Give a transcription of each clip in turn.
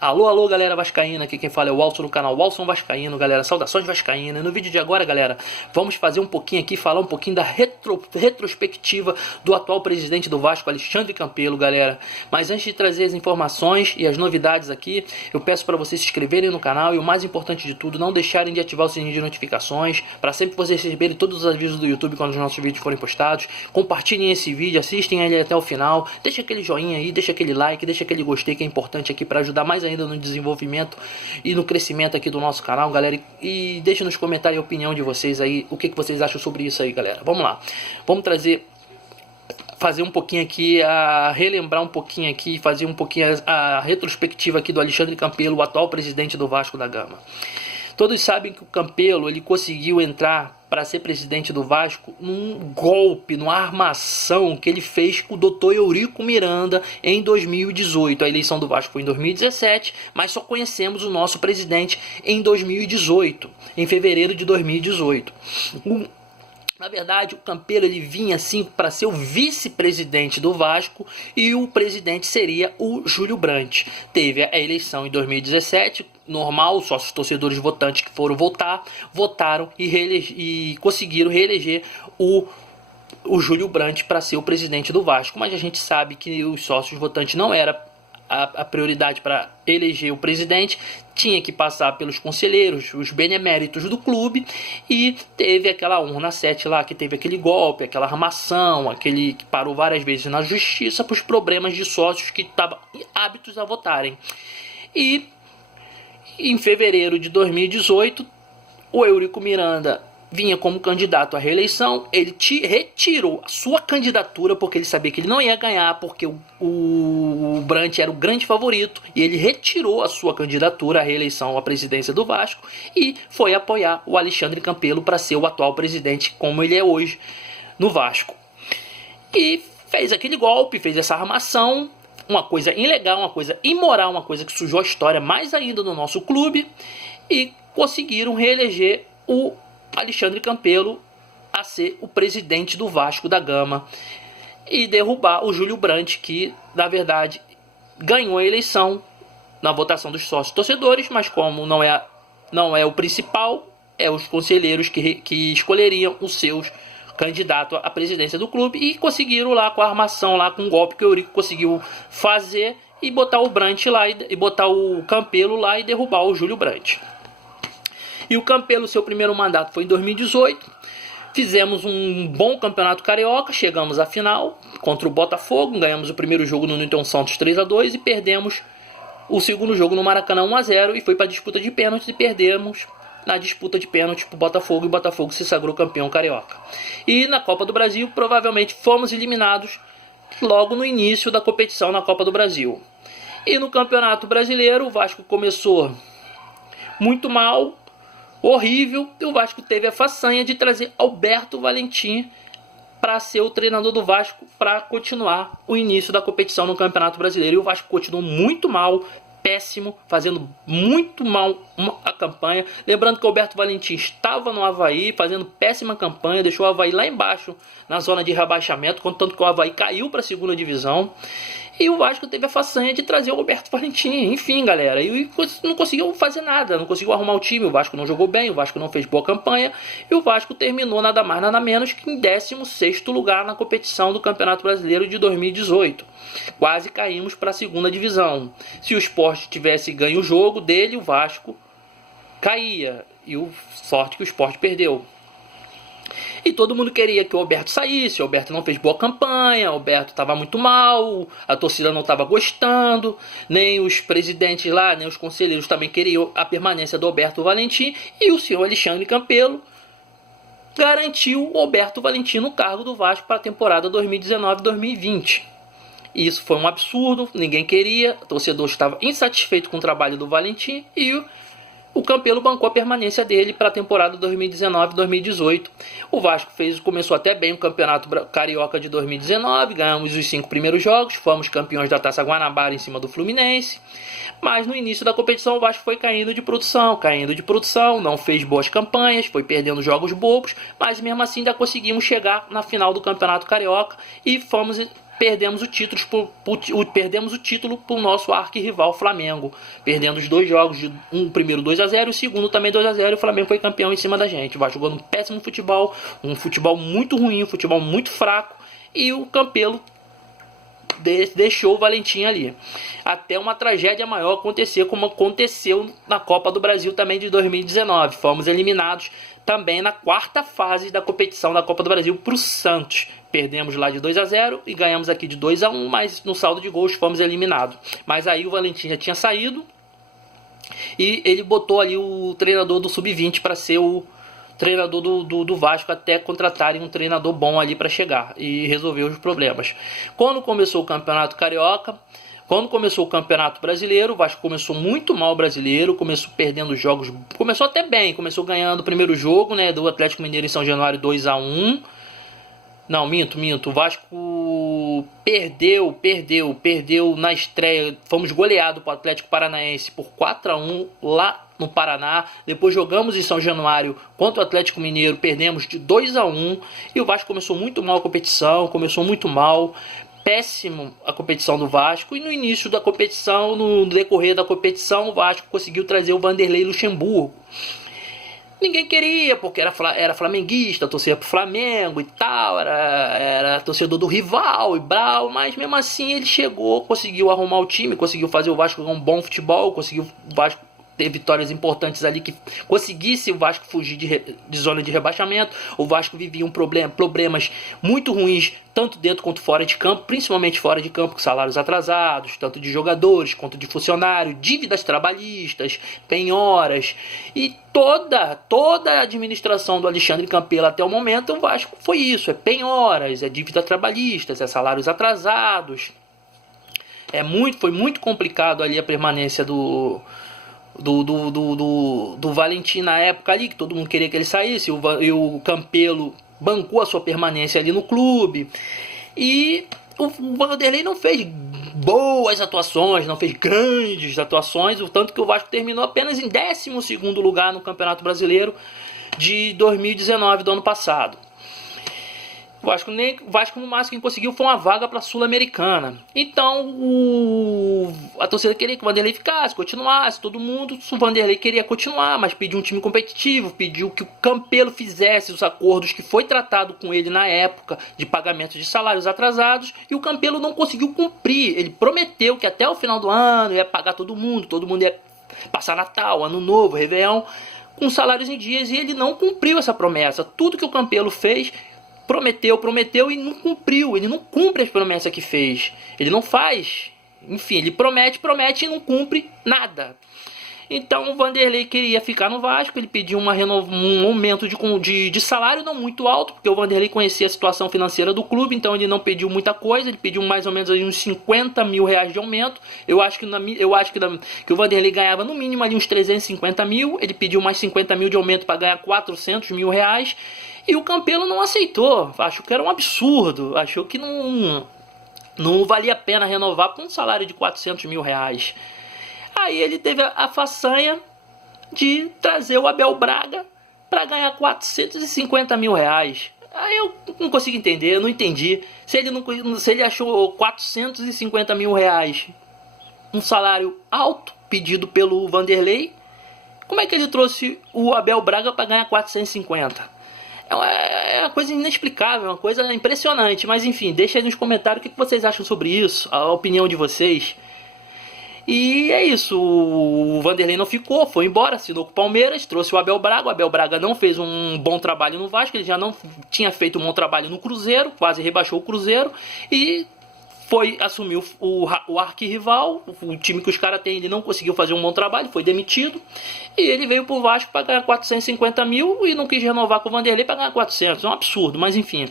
Alô, alô, galera vascaína, aqui quem fala é o Walson no canal Walson Vascaíno, galera, saudações vascaínas. No vídeo de agora, galera, vamos fazer um pouquinho aqui, falar um pouquinho da retrospectiva do atual presidente do Vasco, Alexandre Campelo, galera. Mas antes de trazer as informações e as novidades aqui, eu peço para vocês se inscreverem no canal e o mais importante de tudo, não deixarem de ativar o sininho de notificações, para sempre vocês receberem todos os avisos do YouTube quando os nossos vídeos forem postados. Compartilhem esse vídeo, assistem ele até o final, deixa aquele joinha aí, deixa aquele like, deixa aquele gostei que é importante aqui para ajudar mais ainda no desenvolvimento e no crescimento aqui do nosso canal, galera, e deixe nos comentários a opinião de vocês aí, o que vocês acham sobre isso aí, galera. Vamos lá, vamos fazer um pouquinho aqui, relembrar um pouquinho aqui, fazer um pouquinho a retrospectiva aqui do Alexandre Campelo, o atual presidente do Vasco da Gama. Todos sabem que o Campelo, ele conseguiu entrar para ser presidente do Vasco num golpe, numa armação que ele fez com o Dr. Eurico Miranda em 2018. A eleição do Vasco foi em 2017, mas só conhecemos o nosso presidente em 2018, em fevereiro de 2018. Na verdade, o Campelo ele vinha assim para ser o vice-presidente do Vasco e o presidente seria o Júlio Brandt. Teve a eleição em 2017, normal, os sócios torcedores votantes que foram votaram e conseguiram reeleger o Júlio Brandt para ser o presidente do Vasco. Mas a gente sabe que os sócios votantes não era a prioridade para eleger o presidente, tinha que passar pelos conselheiros, os beneméritos do clube, e teve aquela urna 7 lá, que teve aquele golpe, aquela armação, aquele que parou várias vezes na justiça por problemas de sócios que estavam hábitos a votarem. E em fevereiro de 2018, o Eurico Miranda vinha como candidato à reeleição, ele retirou a sua candidatura porque ele sabia que ele não ia ganhar, porque o Brandt era o grande favorito, e ele retirou a sua candidatura à reeleição à presidência do Vasco e foi apoiar o Alexandre Campelo para ser o atual presidente como ele é hoje no Vasco. E fez aquele golpe, fez essa armação, uma coisa ilegal, uma coisa imoral, uma coisa que sujou a história mais ainda no nosso clube, e conseguiram reeleger o Alexandre Campelo a ser o presidente do Vasco da Gama e derrubar o Júlio Brandt, que na verdade ganhou a eleição na votação dos sócios torcedores, mas como não é o principal, é os conselheiros que escolheriam os seus candidatos à presidência do clube, e conseguiram lá com a armação, lá com o golpe que o Eurico conseguiu fazer, e botar o Brandt lá e botar o Campelo lá e derrubar o Júlio Brandt. E o Campelo, seu primeiro mandato foi em 2018. Fizemos um bom campeonato carioca, chegamos à final contra o Botafogo, ganhamos o primeiro jogo no Newton Santos 3-2 e perdemos o segundo jogo no Maracanã 1-0, e foi para a disputa de pênaltis e perdemos na disputa de pênaltis para o Botafogo, e o Botafogo se sagrou campeão carioca. E na Copa do Brasil, provavelmente fomos eliminados logo no início da competição na Copa do Brasil. E no Campeonato Brasileiro, o Vasco começou muito mal, horrível, e o Vasco teve a façanha de trazer Alberto Valentim para ser o treinador do Vasco para continuar o início da competição no Campeonato Brasileiro. E o Vasco continuou muito mal, péssimo, fazendo muito mal a campanha. Lembrando que o Alberto Valentim estava no Avaí fazendo péssima campanha, deixou o Avaí lá embaixo na zona de rebaixamento, contanto que o Avaí caiu para a segunda divisão. E o Vasco teve a façanha de trazer o Alberto Valentim, enfim, galera, e não conseguiu fazer nada, não conseguiu arrumar o time, o Vasco não jogou bem, o Vasco não fez boa campanha, e o Vasco terminou nada mais nada menos que em 16º lugar na competição do Campeonato Brasileiro de 2018. Quase caímos para a segunda divisão. Se o Sport tivesse ganho o jogo dele, o Vasco caía, e o sorte que o Sport perdeu. E todo mundo queria que o Alberto saísse, o Alberto não fez boa campanha, o Alberto estava muito mal, a torcida não estava gostando, nem os presidentes lá, nem os conselheiros também queriam a permanência do Alberto Valentim, e o senhor Alexandre Campelo garantiu o Alberto Valentim no cargo do Vasco para a temporada 2019-2020. Isso foi um absurdo, ninguém queria, o torcedor estava insatisfeito com o trabalho do Valentim, e o Campelo bancou a permanência dele para a temporada 2019-2018. O Vasco começou até bem o Campeonato Carioca de 2019, ganhamos os 5 primeiros jogos, fomos campeões da Taça Guanabara em cima do Fluminense, mas no início da competição o Vasco foi caindo de produção, não fez boas campanhas, foi perdendo jogos bobos, mas mesmo assim ainda conseguimos chegar na final do Campeonato Carioca e fomos perdemos o título para o nosso arquirrival Flamengo, perdendo os 2 jogos, primeiro 2-0 e o segundo também 2-0, e o Flamengo foi campeão em cima da gente. O Vasco jogando um péssimo futebol, um futebol muito ruim, um futebol muito fraco, e o Campelo deixou o Valentim ali. Até uma tragédia maior acontecer, como aconteceu na Copa do Brasil também de 2019. Fomos eliminados também na 4ª fase da competição da Copa do Brasil para o Santos. Perdemos lá de 2-0 e ganhamos aqui de 2-1, mas no saldo de gols fomos eliminados. Mas aí o Valentim já tinha saído e ele botou ali o treinador do Sub-20 para ser o treinador do Vasco, até contratarem um treinador bom ali para chegar e resolver os problemas. Quando começou o Campeonato Carioca, quando começou o Campeonato Brasileiro, o Vasco começou muito mal o Brasileiro, começou perdendo jogos, começou até bem, começou ganhando o primeiro jogo, né, do Atlético Mineiro em São Januário 2-1. Não, minto. O Vasco perdeu na estreia. Fomos goleados para o Atlético Paranaense por 4-1 lá no Paraná. Depois jogamos em São Januário contra o Atlético Mineiro, perdemos de 2-1. E o Vasco começou muito mal a competição, péssimo a competição do Vasco. E no início da competição, no decorrer da competição, o Vasco conseguiu trazer o Vanderlei Luxemburgo. Ninguém queria, porque era flamenguista, torcia pro Flamengo e tal, era torcedor do rival e brau, mas mesmo assim ele chegou, conseguiu arrumar o time, conseguiu fazer o Vasco jogar um bom futebol, conseguiu o Vasco ter vitórias importantes ali que conseguisse o Vasco fugir de zona de rebaixamento. O Vasco vivia problemas muito ruins, tanto dentro quanto fora de campo, principalmente fora de campo, com salários atrasados, tanto de jogadores quanto de funcionários, dívidas trabalhistas, penhoras, e toda a administração do Alexandre Campelo até o momento, o Vasco foi isso, é penhoras, é dívidas trabalhistas, é salários atrasados. Foi muito complicado ali a permanência do Valentim na época ali, que todo mundo queria que ele saísse, e o Campelo bancou a sua permanência ali no clube, e o Vanderlei não fez boas atuações, não fez grandes atuações, o tanto que o Vasco terminou apenas em 12º lugar no Campeonato Brasileiro de 2019, do ano passado. O Vasco no máximo que conseguiu foi uma vaga para a Sul-Americana. Então a torcida queria que o Vanderlei ficasse, continuasse, todo mundo. O Vanderlei queria continuar, mas pediu um time competitivo, pediu que o Campelo fizesse os acordos que foi tratado com ele na época de pagamento de salários atrasados, e o Campelo não conseguiu cumprir. Ele prometeu que até o final do ano ia pagar todo mundo ia passar Natal, Ano Novo, Réveillon, com salários em dias, e ele não cumpriu essa promessa. Tudo que o Campelo fez, prometeu e não cumpriu. Ele não cumpre as promessas que fez. Ele não faz. Enfim, ele promete e não cumpre nada. Então o Vanderlei queria ficar no Vasco. Ele pediu um aumento de salário não muito alto, porque o Vanderlei conhecia a situação financeira do clube, então ele não pediu muita coisa. Ele pediu mais ou menos aí uns 50 mil reais de aumento. Eu acho que o Vanderlei ganhava no mínimo ali uns 350 mil. Ele pediu mais 50 mil de aumento para ganhar 400 mil reais. E o Campelo não aceitou, achou que era um absurdo, achou que não valia a pena renovar por um salário de 400 mil reais. Aí ele teve a façanha de trazer o Abel Braga para ganhar 450 mil reais. Aí eu não consigo entender, eu não entendi. Se ele achou 450 mil reais um salário alto pedido pelo Vanderlei, como é que ele trouxe o Abel Braga para ganhar 450? É uma coisa inexplicável, uma coisa impressionante. Mas enfim, deixa aí nos comentários o que vocês acham sobre isso, a opinião de vocês. E é isso, o Vanderlei não ficou, foi embora, assinou com o Palmeiras, trouxe o Abel Braga não fez um bom trabalho no Vasco, ele já não tinha feito um bom trabalho no Cruzeiro, quase rebaixou o Cruzeiro, e assumiu o arquirrival, o time que os caras têm, ele não conseguiu fazer um bom trabalho, foi demitido, e ele veio pro Vasco para ganhar 450 mil e não quis renovar com o Vanderlei para ganhar 400, é um absurdo, mas enfim.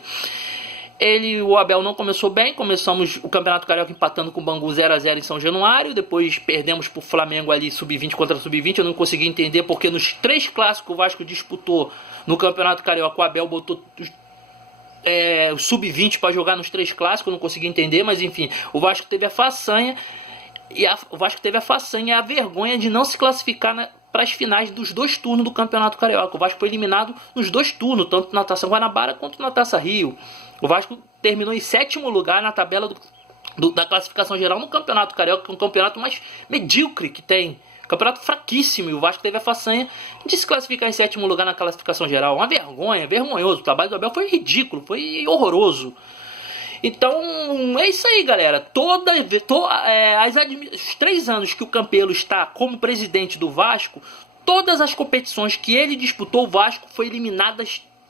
O Abel não começou bem, começamos o Campeonato Carioca empatando com o Bangu 0-0 em São Januário, depois perdemos pro Flamengo ali, sub-20 contra sub-20, eu não consegui entender porque nos 3 clássicos que o Vasco disputou no Campeonato Carioca, o Abel botou o sub-20 para jogar nos 3 clássicos, eu não consegui entender, mas enfim, o Vasco teve a façanha e a vergonha de não se classificar para as finais dos 2 turnos do Campeonato Carioca. O Vasco foi eliminado nos 2 turnos, tanto na Taça Guanabara quanto na Taça Rio. O Vasco terminou em 7º lugar na tabela da classificação geral no Campeonato Carioca, que é um campeonato mais medíocre que tem. Campeonato fraquíssimo, e o Vasco teve a façanha de se classificar em 7º lugar na classificação geral. Uma vergonha, vergonhoso. O trabalho do Abel foi ridículo, foi horroroso. Então, é isso aí, galera. Os 3 anos que o Campelo está como presidente do Vasco, todas as competições que ele disputou, o Vasco foi eliminado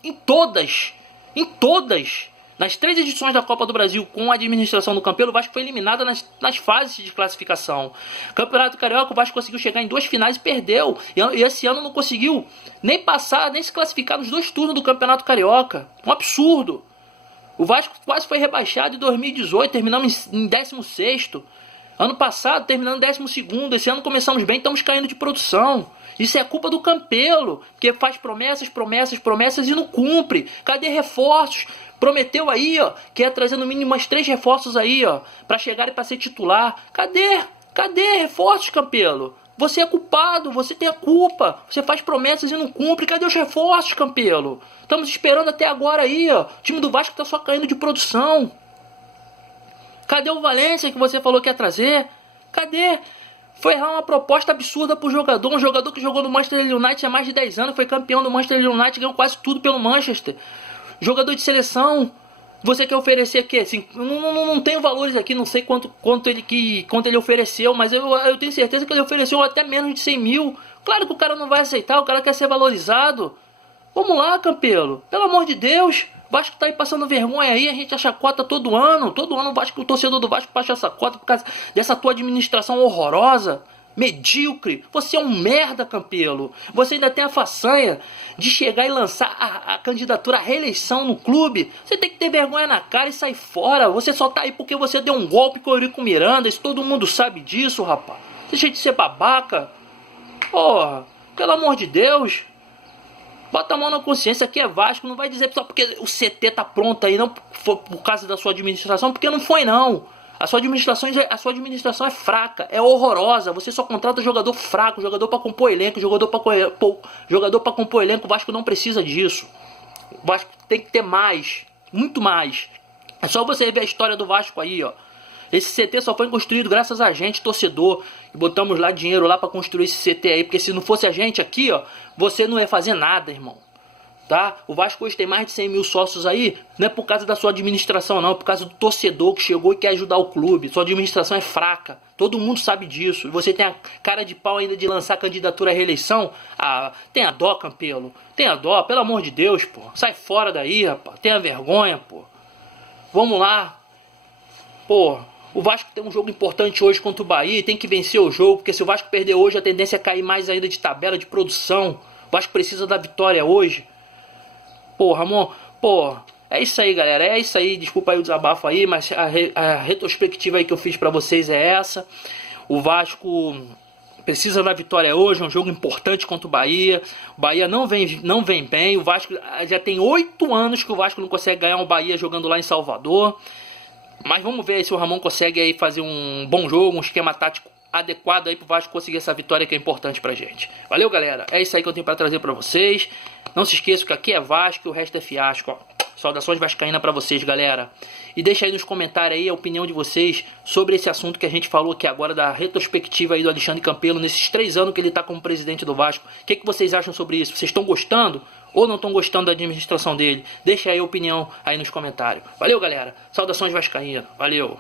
em todas. Em todas. Nas 3 edições da Copa do Brasil, com a administração do Campelo, o Vasco foi eliminado nas fases de classificação. Campeonato Carioca, o Vasco conseguiu chegar em 2 finais e perdeu. E esse ano não conseguiu nem passar, nem se classificar nos 2 turnos do Campeonato Carioca. Um absurdo. O Vasco quase foi rebaixado em 2018, terminamos em 16º. Ano passado, terminando em 12º. Esse ano começamos bem, estamos caindo de produção. Isso é culpa do Campelo, que faz promessas e não cumpre. Cadê reforços? Prometeu aí, ó, que ia trazer no mínimo mais 3 reforços aí, ó, para chegar e para ser titular. Cadê? Cadê reforços, Campelo? Você é culpado, você tem a culpa. Você faz promessas e não cumpre. Cadê os reforços, Campelo? Estamos esperando até agora aí, ó. O time do Vasco tá só caindo de produção. Cadê o Valência que você falou que ia trazer? Cadê? Foi lá uma proposta absurda pro jogador. Um jogador que jogou no Manchester United há mais de 10 anos. Foi campeão do Manchester United, ganhou quase tudo pelo Manchester. Jogador de seleção. Você quer oferecer aqui? Assim, não tenho valores aqui, não sei quanto ele ofereceu, mas eu tenho certeza que ele ofereceu até menos de 100 mil. Claro que o cara não vai aceitar, o cara quer ser valorizado. Vamos lá, Campelo, pelo amor de Deus. O Vasco tá aí passando vergonha aí, a gente acha cota todo ano o torcedor do Vasco passa essa cota por causa dessa tua administração horrorosa. Medíocre, você é um merda, Campelo. Você ainda tem a façanha de chegar e lançar a candidatura à reeleição no clube. Você tem que ter vergonha na cara e sair fora. Você só tá aí porque você deu um golpe com o Eurico Miranda. Isso todo mundo sabe disso, rapaz. Deixa de ser babaca. Porra, pelo amor de Deus. Bota a mão na consciência, aqui é Vasco. Não vai dizer só porque o CT tá pronto aí, não por causa da sua administração, porque não foi não. A sua administração é fraca, é horrorosa. Você só contrata jogador fraco, jogador para compor elenco, jogador para compor elenco. O Vasco não precisa disso. O Vasco tem que ter mais, muito mais. É só você ver a história do Vasco aí, ó. Esse CT só foi construído graças a gente, torcedor. E botamos lá dinheiro lá para construir esse CT aí, porque se não fosse a gente aqui, ó, você não ia fazer nada, irmão. Tá? O Vasco hoje tem mais de 100 mil sócios aí, não é por causa da sua administração não, é por causa do torcedor que chegou e quer ajudar o clube. Sua administração é fraca, todo mundo sabe disso. E você tem a cara de pau ainda de lançar candidatura à reeleição. Ah, tenha dó, Campelo, tenha dó, pelo amor de Deus, pô. Sai fora daí, rapaz, tenha vergonha, pô. Vamos lá. Pô, o Vasco tem um jogo importante hoje contra o Bahia, tem que vencer o jogo, porque se o Vasco perder hoje a tendência é cair mais ainda de tabela, de produção. O Vasco precisa da vitória hoje. Pô, Ramon, pô, é isso aí, galera, é isso aí, desculpa aí o desabafo aí, mas a retrospectiva aí que eu fiz pra vocês é essa. O Vasco precisa da vitória hoje, é um jogo importante contra o Bahia. O Bahia não vem bem, o Vasco já tem 8 anos que o Vasco não consegue ganhar o Bahia jogando lá em Salvador. Mas vamos ver se o Ramon consegue aí fazer um bom jogo, um esquema tático adequado aí pro Vasco conseguir essa vitória que é importante pra gente. Valeu, galera, é isso aí que eu tenho pra trazer pra vocês. Não se esqueçam que aqui é Vasco e o resto é fiasco, ó. Saudações vascaínas pra vocês, galera. E deixa aí nos comentários aí a opinião de vocês sobre esse assunto que a gente falou aqui agora, da retrospectiva aí do Alexandre Campelo nesses 3 anos que ele tá como presidente do Vasco. O que vocês acham sobre isso? Vocês estão gostando ou não estão gostando da administração dele? Deixa aí a opinião aí nos comentários. Valeu, galera. Saudações vascaínas. Valeu.